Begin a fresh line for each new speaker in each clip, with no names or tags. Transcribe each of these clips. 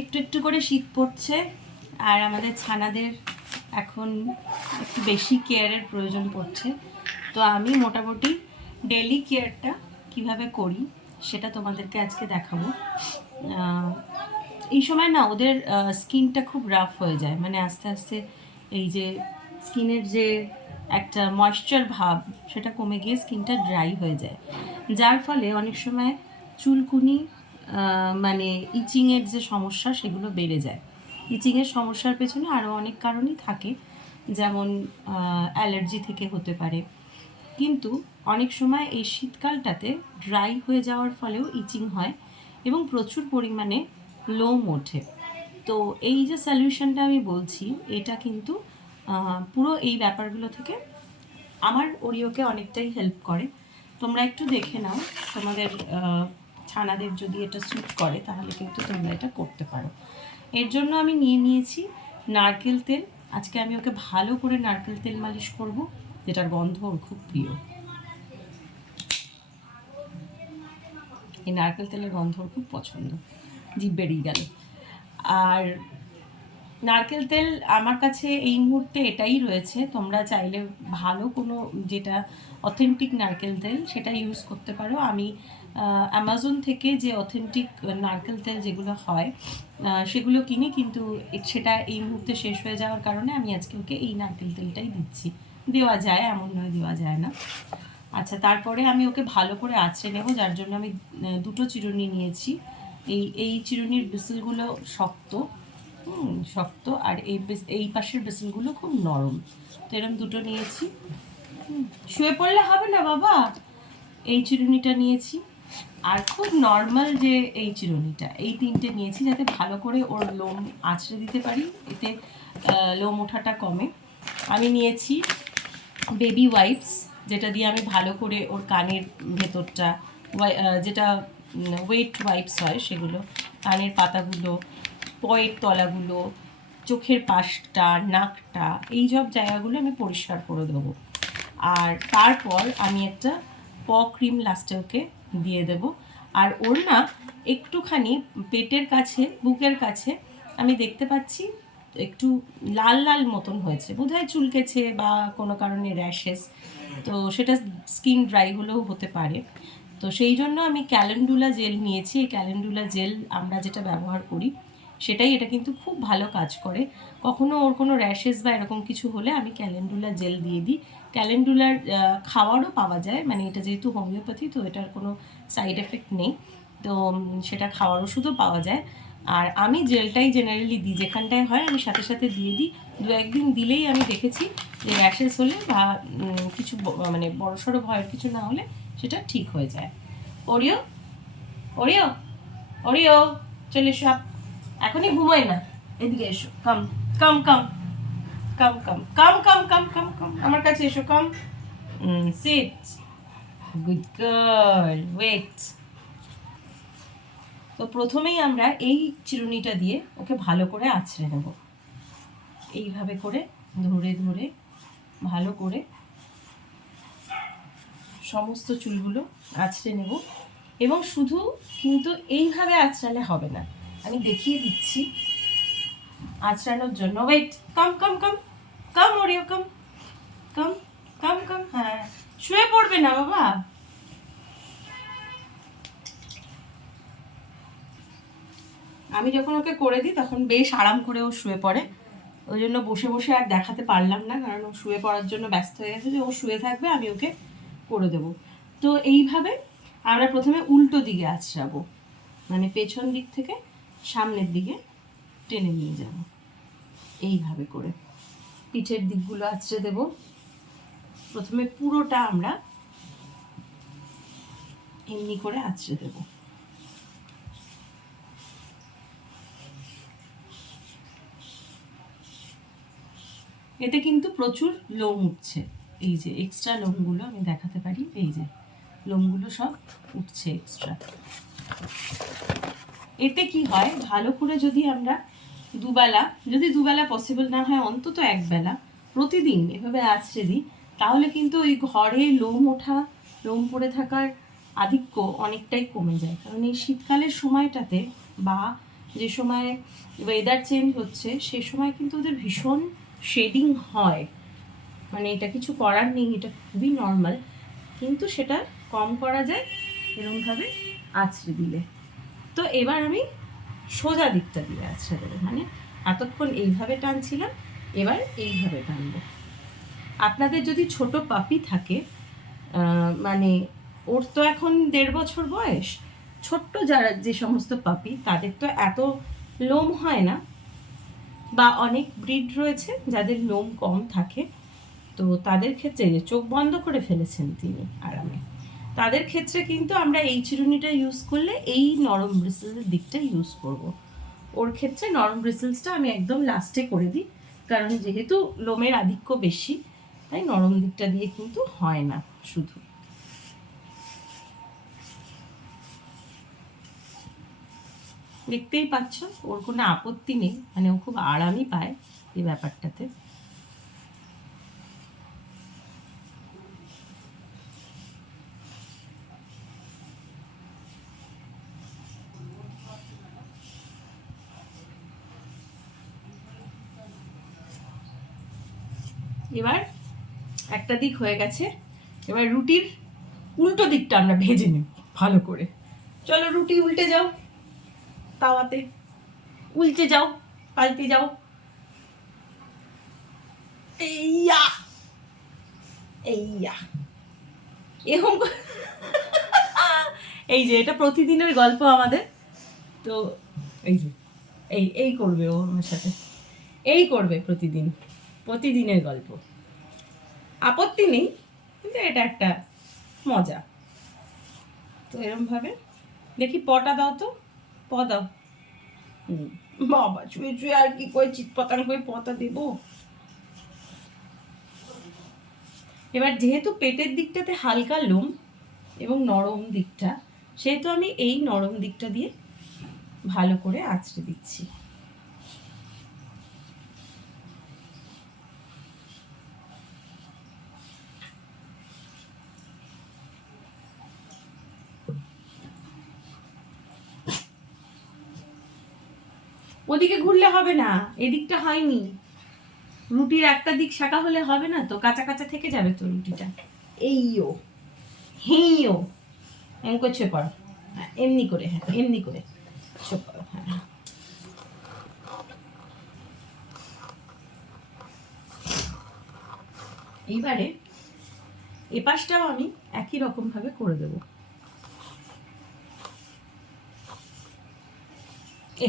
একটু একটু করে শীত পড়ছে, আর আমাদের ছানাদের এখন একটু বেশি কেয়ারের প্রয়োজন পড়ছে। তো আমি মোটামুটি ডেলি কেয়ারটা কীভাবে করি সেটা তোমাদেরকে আজকে দেখাবো। এই সময় না ওদের স্কিনটা খুব রাফ হয়ে যায়। মানে আস্তে আস্তে এই যে স্কিনের যে একটা ময়েশ্চার ভাব, সেটা কমে গিয়ে স্কিনটা ড্রাই হয়ে যায়। যার ফলে অনেক সময় চুলকুনি মানে ইচিংয়ের যে সমস্যা, সেগুলো বেড়ে যায়। ইচিংয়ের সমস্যার পেছনে আরও অনেক কারণই থাকে, যেমন অ্যালার্জি থেকে হতে পারে। কিন্তু অনেক সময় এই শীতকালটাতে ড্রাই হয়ে যাওয়ার ফলেও ইচিং হয় এবং প্রচুর পরিমাণে লোম ওঠে। তো এই যে সলিউশনটা আমি বলছি, এটা কিন্তু পুরো এই ব্যাপারগুলো থেকে আমার ওরিওকে অনেকটাই হেল্প করে। তোমরা একটু দেখে নাও তোমাদের ছানাদের যদি এটা স্যুট করে, তাহলে কিন্তু তোমরা এটা করতে পারো। এর জন্য আমি নিয়ে নিয়েছি নারকেল তেল। আজকে আমি ওকে ভালো করে নারকেল তেল মালিশ করব, যেটার গন্ধ ওর খুব প্রিয়। এই নারকেল তেলের গন্ধ ওর খুব পছন্দ। জিভ বেরিয়ে গেল। আর নারকেল তেল আমার কাছে এই মুহূর্তে এটাই রয়েছে। তোমরা চাইলে ভালো কোনো যেটা অথেন্টিক নারকেল তেল, সেটা ইউজ করতে পারো। আমি অ্যামাজন থেকে যে অথেন্টিক নারকেল তেল যেগুলো হয় সেগুলো কিনি, কিন্তু সেটা এই মুহূর্তে শেষ হয়ে যাওয়ার কারণে আমি আজকে ওকে এই নারকেল তেলটাই দিচ্ছি। দেওয়া যায়, এমন নয় দেওয়া যায় না। আচ্ছা তারপরে আমি ওকে ভালো করে আঁচড়ে নেব, যার জন্য আমি দুটো চিরুনি নিয়েছি। এই এই চিরুনির বিসিলগুলো শক্ত শক্ত, আর এই এই পাশের বিসিলগুলো খুব নরম। তো এরকম দুটো নিয়েছি। শুয়ে পড়লে হবে না বাবা? এই চিরুনিটা নিয়েছি। আর খুব নর্মাল যে এই চিরুনিটা, এই তিনটে নিয়েছি যাতে ভালো করে ওর লোম আঁচড়ে দিতে পারি, এতে লোম ওঠাটা কমে। আমি নিয়েছি বেবি ওয়াইপস যেটা দিয়ে আমি ভালো করে ওর কানের ভেতরটা যেটা ওয়েট ওয়াইপস হয় সেগুলো, কানের পাতাগুলো, পয়ের তলাগুলো, চোখের পাশটা, নাকটা, এই সব জায়গাগুলো আমি পরিষ্কার করে দেবো। আর তারপর আমি একটা প ক্রিম লাস্টে ওকে দিয়ে দেব। আর ওর না একটুখানি পেটের কাছে, বুকের কাছে, আমি দেখতে পাচ্ছি একটু লাল লাল মতন হয়েছে। বোধহয় চুলকেছে বা কোনো কারণে র্যাশেস। তো সেটা স্কিন ড্রাই হলেও হতে পারে। তো সেই জন্য আমি ক্যালেন্ডুলা জেল নিয়েছি। এই ক্যালেন্ডুলা জেল আমরা যেটা ব্যবহার করি, সেটাই এটা কিন্তু খুব ভালো কাজ করে। কখনো ওর কোনো র্যাশেস বা এরকম কিছু হলে আমি ক্যালেন্ডুলা জেল দিয়ে দিই। ক্যালেন্ডুলার খাওয়ারও পাওয়া যায়। মানে এটা যেহেতু হোমিওপ্যাথি তো এটার কোনো সাইড এফেক্ট নেই। তো সেটা খাওয়ার ওষুধও পাওয়া যায়। আর আমি জেলটাই জেনারেলি দিই, যেখানটায় হয়, আমি সাথে সাথে দিয়ে দিই। দু একদিন দিলেই আমি দেখেছি যে র্যাশেস হলে বা কিছু মানে বড়সড় ভয়ের কিছু না হলে সেটা ঠিক হয়ে যায়। ওরিও? ওরিও? ওরিও? চলে এসো এখনই ঘুমাই না। এদিকে এসো। কাম কাম কাম কাম কাম কাম কাম কাম কাম কাম। আমার কাছে এসো come. Sit good girl wait তো প্রথমেই আমরা এই চিরুনিটা দিয়ে ওকে ভালো করে আছড়ে নেব। এইভাবে করে ধরে ধরে ভালো করে সমস্ত চুলগুলো আছড়ে নেব। এবং শুধু কিন্তু এইভাবে আছড়ালে হবে না। আমি দেখিয়ে দিচ্ছি আছড়ানোর জন্য। ওয়েট কাম কাম কাম কাম ওরিও কাম কাম কাম কাম হ্যাঁ। শুয়ে পড়বে না, বাবা। আমি যখন ওকে করে দিই, তখন বেশ আরাম করে ও শুয়ে পড়ে। ওই জন্য বসে বসে আর দেখাতে পারলাম না, কারণ ও শুয়ে পড়ার জন্য ব্যস্ত হয়ে গেছে যে ও শুয়ে থাকবে, আমি ওকে করে দেবো। তো এইভাবে আমরা প্রথমে উল্টো দিকে আছড়াবো। মানে পেছন দিক থেকে সামনের দিকে টেনে নিয়ে যাব। এইভাবে করে। পিঠের দিকগুলো আছড়ে দেব। প্রথমে পুরোটা আমরা এমনি করে আছড়ে দেবো। এতে কিন্তু প্রচুর লোম উঠছে। এই যে এক্সট্রা লোমগুলো আমি দেখাতে পারি। এই যে লোমগুলো সব উঠছে এক্সট্রা এতে কি হয়? ভালো করে যদি আমরা দুবেলা, যদি দুবেলা পসিবল না হয়, অন্তত একবেলা, প্রতিদিন এভাবে আছড়ে দিই তাহলে কিন্তু ওই ঘরে লোম ওঠা, লোম পড়ে থাকার আধিক্য অনেকটাই কমে যায়। কারণ এই শীতকালের সময়টাতে বা যে সময় ওয়েদার চেঞ্জ হচ্ছে, সে সময় কিন্তু ওদের ভীষণ শেডিং হয়। মানে এটা কিছু করার নেই, এটা খুবই নর্মাল কিন্তু সেটা কম করা যায় এরকমভাবে আছড়ে দিলে। তো এবার আমি সোজা দিকটা দিয়ে আছড়ে দেবো মানে এতক্ষণ এইভাবে টানছিলাম, এবার এইভাবে টানবো। আপনাদের যদি ছোট পাপি থাকে মানে ওর তো এখন দেড় বছর বয়স, ছোট্ট যারা যে সমস্ত পাপি, তাদের তো এত লোম হয় না বা অনেক ব্রিড রয়েছে যাদের লোম কম থাকে। তো তাদের ক্ষেত্রে চোখ বন্ধ করে ফেলেছেন তিনি আরামে তাদের ক্ষেত্রে কিন্তু আমরা এই চিরুনিটা ইউজ করলে এই নরম ব্রিসেলসের দিকটা ইউজ করব। ওর ক্ষেত্রে নরম ব্রিসেলসটা আমি একদম লাস্টে করে দিই, কারণ যেহেতু লোমের আধিক্য বেশি, তাই নরম দিকটা দিয়ে কিন্তু হয় না শুধু দেখতেই পাচ্ছ, ওর কোনো আপত্তি নেই মানে ও খুব আরামই পায় এই ব্যাপারটাতে এবার একটা দিক হয়ে গেছে। এবার রুটির উল্টো দিকটা আমরা ভেজে নেব, ভালো করে। চলো রুটি উল্টে যাও, তাওয়াতে। উল্টে যাও, পাল্টে যাও। এইয়া এইয়া। এরকম এই যে, এটা প্রতিদিনের গল্প আমাদের। তো এই যে, এই এই করবে ও আমার সাথে। এই করবে প্রতিদিন। প্রতিদিনের গল্প। আপত্তি নেই কিন্তু এটা একটা মজা। তো এরমভাবে দেখি পটা দাও তো প দাও। বাবা চুয়ে চুয়ে আর কি করে চিৎপতাং করে পতা দেবো? এবার যেহেতু পেটের দিকটাতে হালকা লোম এবং নরম দিকটা সেহেতু আমি এই নরম দিকটা দিয়ে ভালো করে আঁচড়ে দিচ্ছি। ওদিকে ঘুরলে হবে না এদিকটা হয়নি। রুটির একটা দিক শাঁকা হলে হবে না তো কাঁচা কাঁচা থেকে যাবে তো রুটিটা। এইও হেইও এমন করে ছুঁয়ে পড়ো। হ্যাঁ এমনি করে হ্যাঁ এমনি করে। ছুঁয়ে হ্যাঁ। এইবারে এপাশটাও আমি একই রকম ভাবে করে দেব এ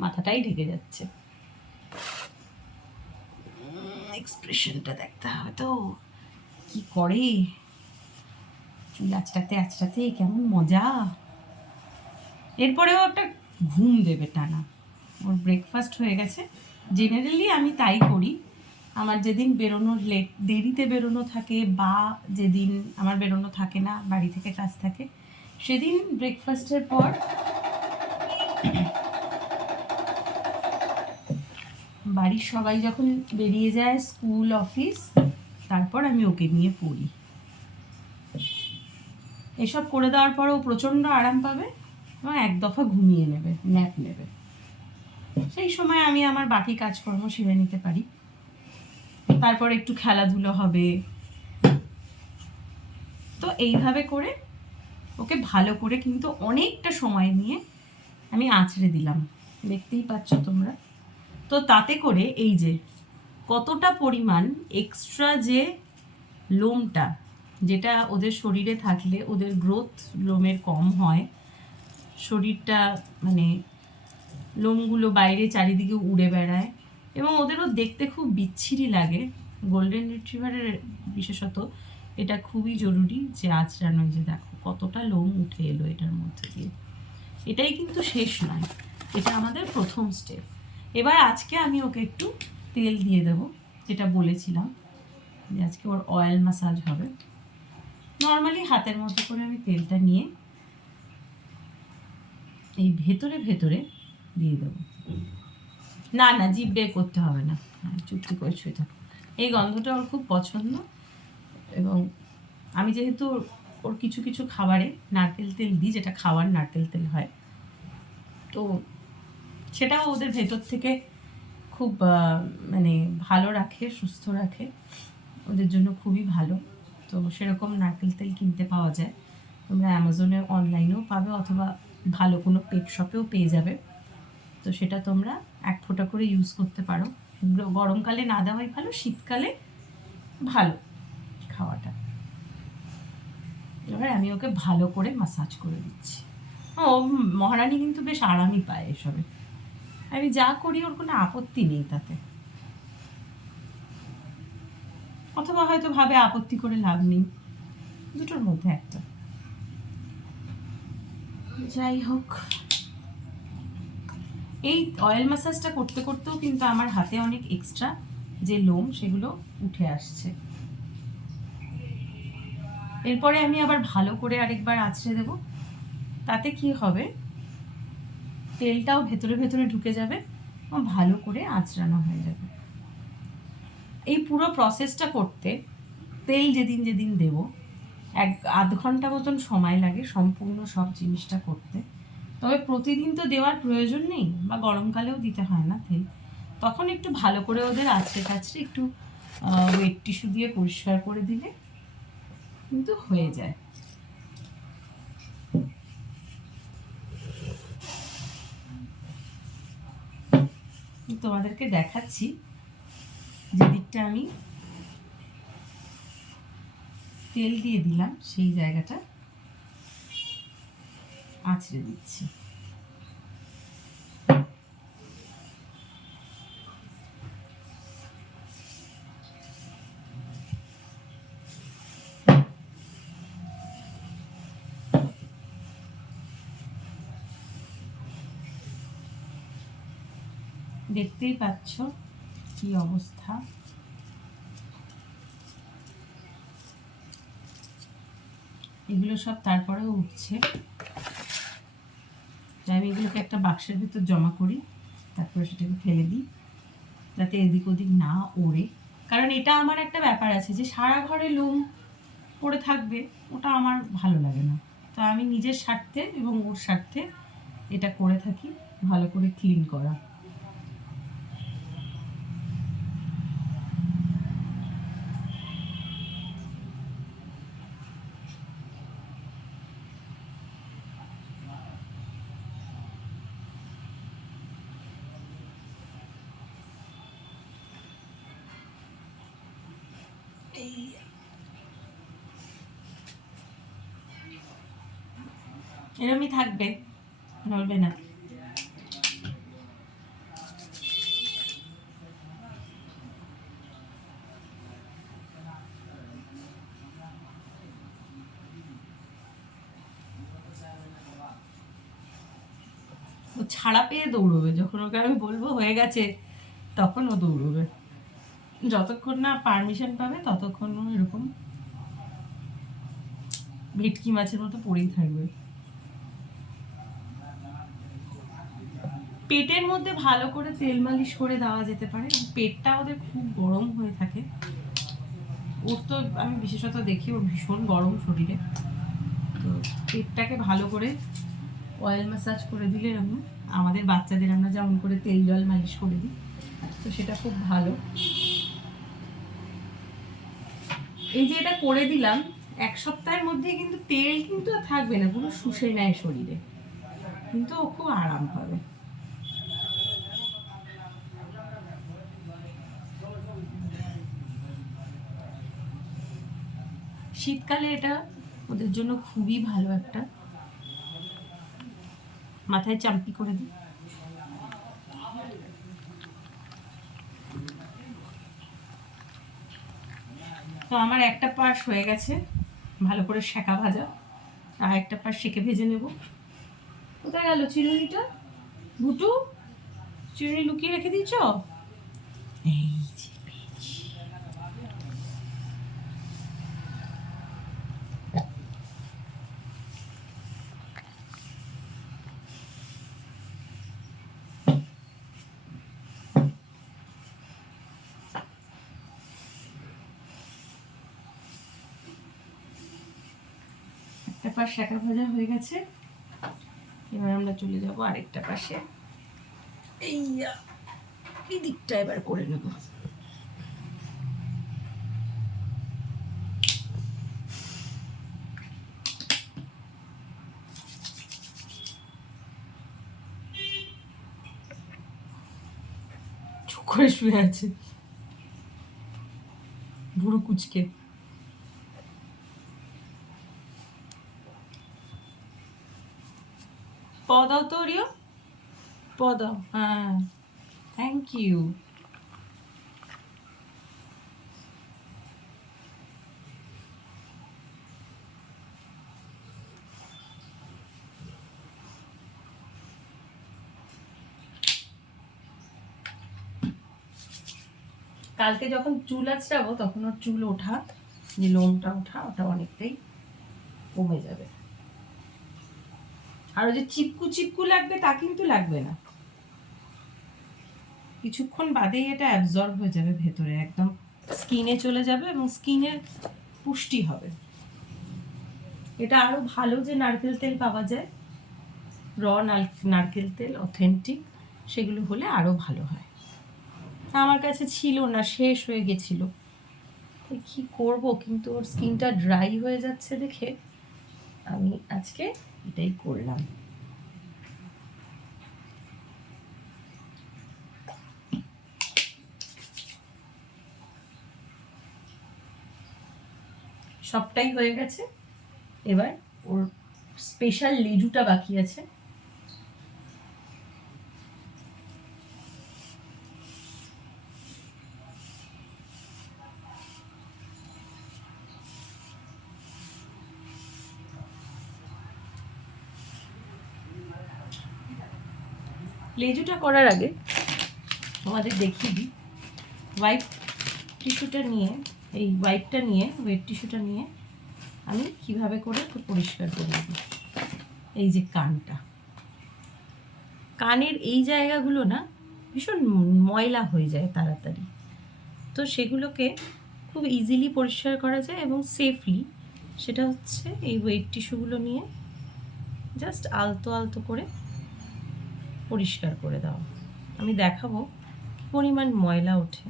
মাথাটাই ঢেকে যাচ্ছে। এক্সপ্রেশনটা দেখতে হবে তো। কি করে? চুল আঁচড়াতে আঁচড়াতে কেমন মজা। এরপরেও একটা ঘুম দেবে টানা। ওর ব্রেকফাস্ট হয়ে গেছে। জেনারেলি আমি তাই করি। আমার যেদিন বেরোনোর লেট দেরিতে বেরোনো থাকে বা যেদিন আমার বেরোনো থাকে না, বাড়ি থেকে কাজ থাকে, সেদিন ব্রেকফাস্টের পর বাড়ির সবাই যখন বেরিয়ে যায় স্কুল, অফিস, তারপর আমি ওকে নিয়ে পড়ি। এসব করে দেওয়ার পর ও প্রচণ্ড আরাম পাবে এবং এক দফা ঘুমিয়ে নেবে, ন্যাপ নেবে। সেই সময় আমি আমার বাকি কাজকর্ম সেরে নিতে পারি। তারপর একটু খেলাধুলো হবে। তো এইভাবে করে ওকে ভালো করে কিন্তু অনেকটা সময় নিয়ে আমি আঁচড়ে দিলাম। দেখতেই পাচ্ছ তোমরা। তো তাতে করে এই যে কতটা পরিমাণ এক্সট্রা যে লোমটা, যেটা ওদের শরীরে থাকলে ওদের গ্রোথ লোমের কম হয়, শরীরটা মানে লোমগুলো বাইরে চারিদিকে উড়ে বেড়ায় এবং ওদেরও দেখতে খুব বিচ্ছিরি লাগে। গোল্ডেন রিট্রিভারের বিশেষত এটা খুবই জরুরি যে আঁচড়ানো এই যে দেখো কতটা লোম উঠে এলো এটার মধ্যে দিয়ে। এটাই কিন্তু শেষ নয়, এটা আমাদের প্রথম স্টেপ এবার আজকে আমি ওকে একটু তেল দিয়ে দেবো যেটা বলেছিলাম যে আজকে ওর অয়েল মাসাজ হবে। নর্মালি হাতের মতো করে আমি তেলটা নিয়ে এই ভেতরে ভেতরে দিয়ে দেবো। না না জিভ বের করতে হবে না। হ্যাঁ, চুপটি করে শুয়ে থাকো। এই গন্ধটা ওর খুব পছন্দ এবং আমি যেহেতু ওর কিছু কিছু খাবারে নারকেল তেল দিই যেটা খাওয়ার নারকেল তেল হয় তো সেটাও ওদের ভেতর থেকে খুব মানে ভালো রাখে, সুস্থ রাখে। ওদের জন্য খুবই ভালো। তো সেরকম নারকেল তেল কিনতে পাওয়া যায়। তোমরা অ্যামাজনে অনলাইনেও পাবে অথবা ভালো কোনো পেট শপেও পেয়ে যাবে। তো সেটা তোমরা এক ফোঁটা করে ইউজ করতে পারো। গরমকালে না দেওয়াই ভালো, শীতকালে ভালো খাওয়াটা। এবার আমি ওকে ভালো করে মাসাজ করে দিচ্ছি। ও, মহারানী কিন্তু বেশ আরামই পায় এসবে। আমি যা করি, ওর কোনো আপত্তি নেই তাতে। অথবা হয়তো ভাবে আপত্তি করে লাভ নেই। দুটোর মধ্যে একটা। যাই হোক। এই অয়েল ম্যাসাজটা করতে করতেও কিন্তু আমার হাতে অনেক এক্সট্রা যে লোম, সেগুলো উঠে আসছে। এরপরে আমি আবার ভালো করে আরেকবার আঁচড়ে দেব। তাতে কি হবে? তেলটাও ভেতরে ভেতরে ঢুকে যাবে, এবং ভালো করে আঁচড়ানো হয়ে যাবে। এই পুরো প্রসেসটা করতে তেল যেদিন যেদিন দেব, এক আধ ঘণ্টা মতন সময় লাগে সম্পূর্ণ সব জিনিসটা করতে। তবে প্রতিদিন তো দেওয়ার প্রয়োজন নেই, বা গরমকালেও দিতে হয় না তেল। তখন একটু ভালো করে ওদের আছড়ে কাছড়ে একটু ওয়েট টিস্যু দিয়ে পরিষ্কার করে দিলে কিন্তু হয়ে যায়। তোমাদেরকে দেখাচ্ছি যে দিকটা আমি তেল দিয়ে দিলাম সেই জায়গাটা আছড়ে দিচ্ছি। দেখতেই পাচ্ছ কি অবস্থা। এগুলো সব তারপরেও উঠছে। তাই আমি এগুলোকে একটা বাক্সের ভিতর জমা করি, তারপরে সেটাকে ফেলে দিই, যাতে এদিক ওদিক না ওড়ে। কারণ এটা আমার একটা ব্যাপার আছে যে, সারা ঘরে লোম পড়ে থাকবে, ওটা আমার ভালো লাগে না। তো আমি নিজের স্বার্থে এবং ওর স্বার্থে এটা করে থাকি, ভালো করে ক্লিন করা। এরমই থাকবে, নড়বে না। ও ছাড়া পেয়ে দৌড়বে, যখন ওকে আমি বলব হয়ে গেছে, তখন ও দৌড়বে। যতক্ষণ না পারমিশন পাবে, ততক্ষণ এরকম ভেটকি মাছের মতো পড়েই থাকবে। পেটের মধ্যে ভালো করে তেল মালিশ করে দেওয়া যেতে পারে পেটটা ওদের খুব গরম হয়ে থাকে। ওর তো আমি বিশেষত দেখি ওর ভীষণ গরম শরীরে। তো পেটটাকে ভালো করে অয়েল ম্যাসাজ করে দিলে এরকম, আমাদের বাচ্চাদের আমরা যেমন করে তেল জল মালিশ করে দিই, তো সেটা খুব ভালো। এই যে এটা করে দিলাম, এক সপ্তাহের মধ্যে কিন্তু তেল কিন্তু থাকবে না, পুরো শুষে নেয় শরীরে। কিন্তু ও খুব আরাম পাবে। শীতকালে এটা ওদের জন্য খুবই ভালো একটা। মাথায় চাম্পি করে দিই। তো আমার একটা পাশ হয়ে গেছে, ভালো করে শেখা ভাজা। আর একটা পাশ সেকে ভেজে নেব। কোথায় গেল চিরুনিটা? ভুটু চিরুনি লুকিয়ে রেখে দিয়েছ? এই একটা পাশ শাঁকা ভাজা হয়ে গেছে। এবার আমরা চলে যাব আরেকটা পাশে। এই দিকটা এবার করে নেব। শুয়ে আছে। বুড়ো কুচকে পদাও তো রিও পদাও হ্যাঁ থ্যাংক ইউ কালকে যখন চুল আঁচড়াবো তখন ওর চুল ওঠা, যে লোমটা ওঠা, ওটা অনেকটাই কমে যাবে। আর ওই যে চিপকু চিপকু লাগবে, তা কিন্তু লাগবে না। কিছুক্ষণ বাদেই এটা অ্যাবজর্ব হয়ে যাবে ভেতরে, একদম স্কিনে চলে যাবে এবং স্কিনের পুষ্টি হবে। এটা আরও ভালো যে নারকেল তেল পাওয়া যায় র নারকেল তেল অথেন্টিক সেগুলো হলে আরও ভালো হয়। আমার কাছে ছিল না, শেষ হয়ে গেছিল। কি করব, কিন্তু ওর স্কিনটা ড্রাই হয়ে যাচ্ছে দেখে আমি আজকে এটাই করলাম। সবটাই হয়ে গেছে। এবার ওর স্পেশাল লেজুটা বাকি আছে। লেজুটা করার আগে তোমাদের দেখিয়ে দিই। ওয়াইপ টিস্যুটা নিয়ে এই ওয়াইপটা নিয়ে ওয়েট টিস্যুটা নিয়ে আমি কীভাবে করে পরিষ্কার করে দিই এই যে কানটা। কানের এই জায়গাগুলো না ভীষণ ময়লা হয়ে যায় তাড়াতাড়ি। তো সেগুলোকে খুব ইজিলি পরিষ্কার করা যায় এবং সেফলি সেটা হচ্ছে এই ওয়েট টিস্যুগুলো নিয়ে জাস্ট আলতো আলতো করে পরিষ্কার করে দাও আমি দেখাবো কি পরিমাণ ময়লা ওঠে।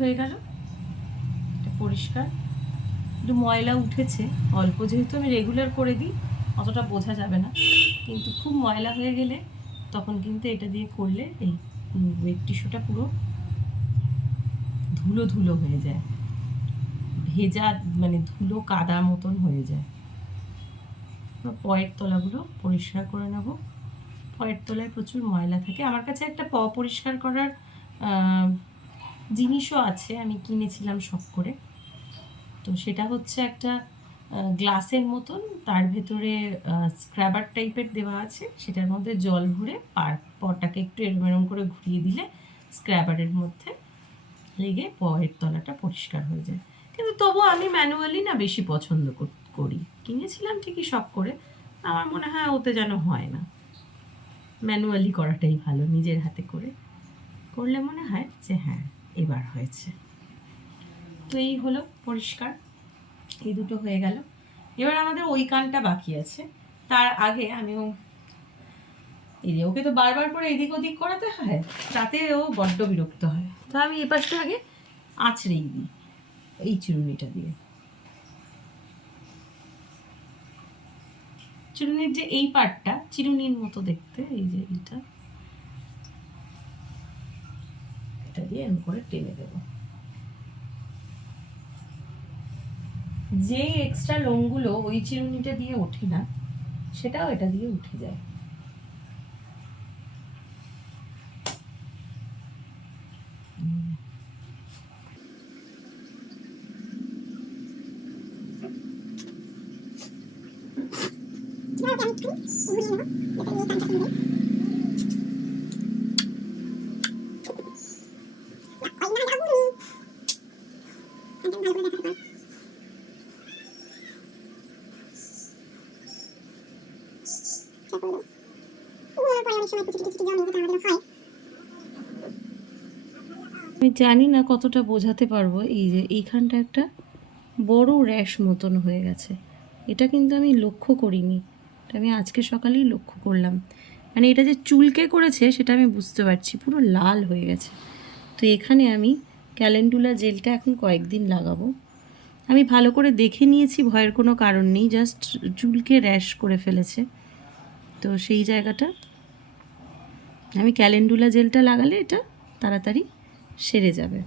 হয়ে গেল। পরিষ্কার। একটু ময়লা উঠেছে, অল্প যেহেতু আমি রেগুলার করে দিই, অতটা বোঝা যাবে না। কিন্তু খুব ময়লা হয়ে গেলে তখন কিন্তু এটা দিয়ে করলে এই ওয়েট টিস্যুটা পুরো ধুলো ধুলো হয়ে যায়। ভেজা মানে ধুলো কাদা মতন হয়ে যায়। পয়ের তলাগুলো পরিষ্কার করে নেব। পয়ের তলায় প্রচুর ময়লা থাকে। আমার কাছে একটা প পরিষ্কার করার জিনিসও আছে, আমি কিনেছিলাম শখ করে। তো সেটা হচ্ছে একটা গ্লাসের মতন, তার ভেতরে স্ক্র্যাবার টাইপের দেওয়া আছে। সেটার মধ্যে জল ভরে পার পরটাকে একটু এরম এরম করে ঘুরিয়ে দিলে স্ক্র্যাবারের মধ্যে লেগে পয়ের তলাটা পরিষ্কার হয়ে যায়। কিন্তু তবু আমি ম্যানুয়ালি না বেশি পছন্দ করি কিনেছিলাম ঠিকই শখ করে, আমার মনে হয় ওতে যেন হয় না। ম্যানুয়ালি করাটাই ভালো নিজের হাতে করে। করলে মনে হয় যে হ্যাঁ। এবার হয়েছে। তো এই হলো পরিষ্কার, এই দুটো হয়ে গেল। এবার আমাদের ওই কানটা বাকি আছে। তার আগে আমি এই যে ওকে তো বারবার করে এদিক ওদিক করাতে হয়, তাতে ও বড্ড বিরক্ত হয়। তো আমি এ পাশটা আগে আছড়েই দিই, এই চিরুনিটা দিয়ে। চিরুনির যে এই পার্টটা চিরুনির মতো দেখতে, এই যে এটা। এটা দিয়ে এম করে টেনে দেবো। যে এক্সট্রা লোমগুলো ওই চিরুনিটা দিয়ে ওঠে না, সেটাও এটা দিয়ে উঠে যায়। আমি জানি না কতটা বোঝাতে পারব, এই যে এইখানটা একটা বড় র্যাশ মতন হয়ে গেছে। এটা কিন্তু আমি লক্ষ্য করিনি। এটা আমি আজকে সকালেই লক্ষ্য করলাম। মানে এটা যে চুলকে করেছে, সেটা আমি বুঝতে পারছি। পুরো লাল হয়ে গেছে। তো এখানে আমি ক্যালেন্ডুলা জেলটা এখন কয়েকদিন লাগাবো। আমি ভালো করে দেখে নিয়েছি, ভয়ের কোনো কারণ নেই। জাস্ট চুলকে র্যাশ করে ফেলেছে। তো সেই জায়গাটা। আমি ক্যালেন্ডুলা জেলটা লাগালে এটা তাড়াতাড়ি সেরে যাবে।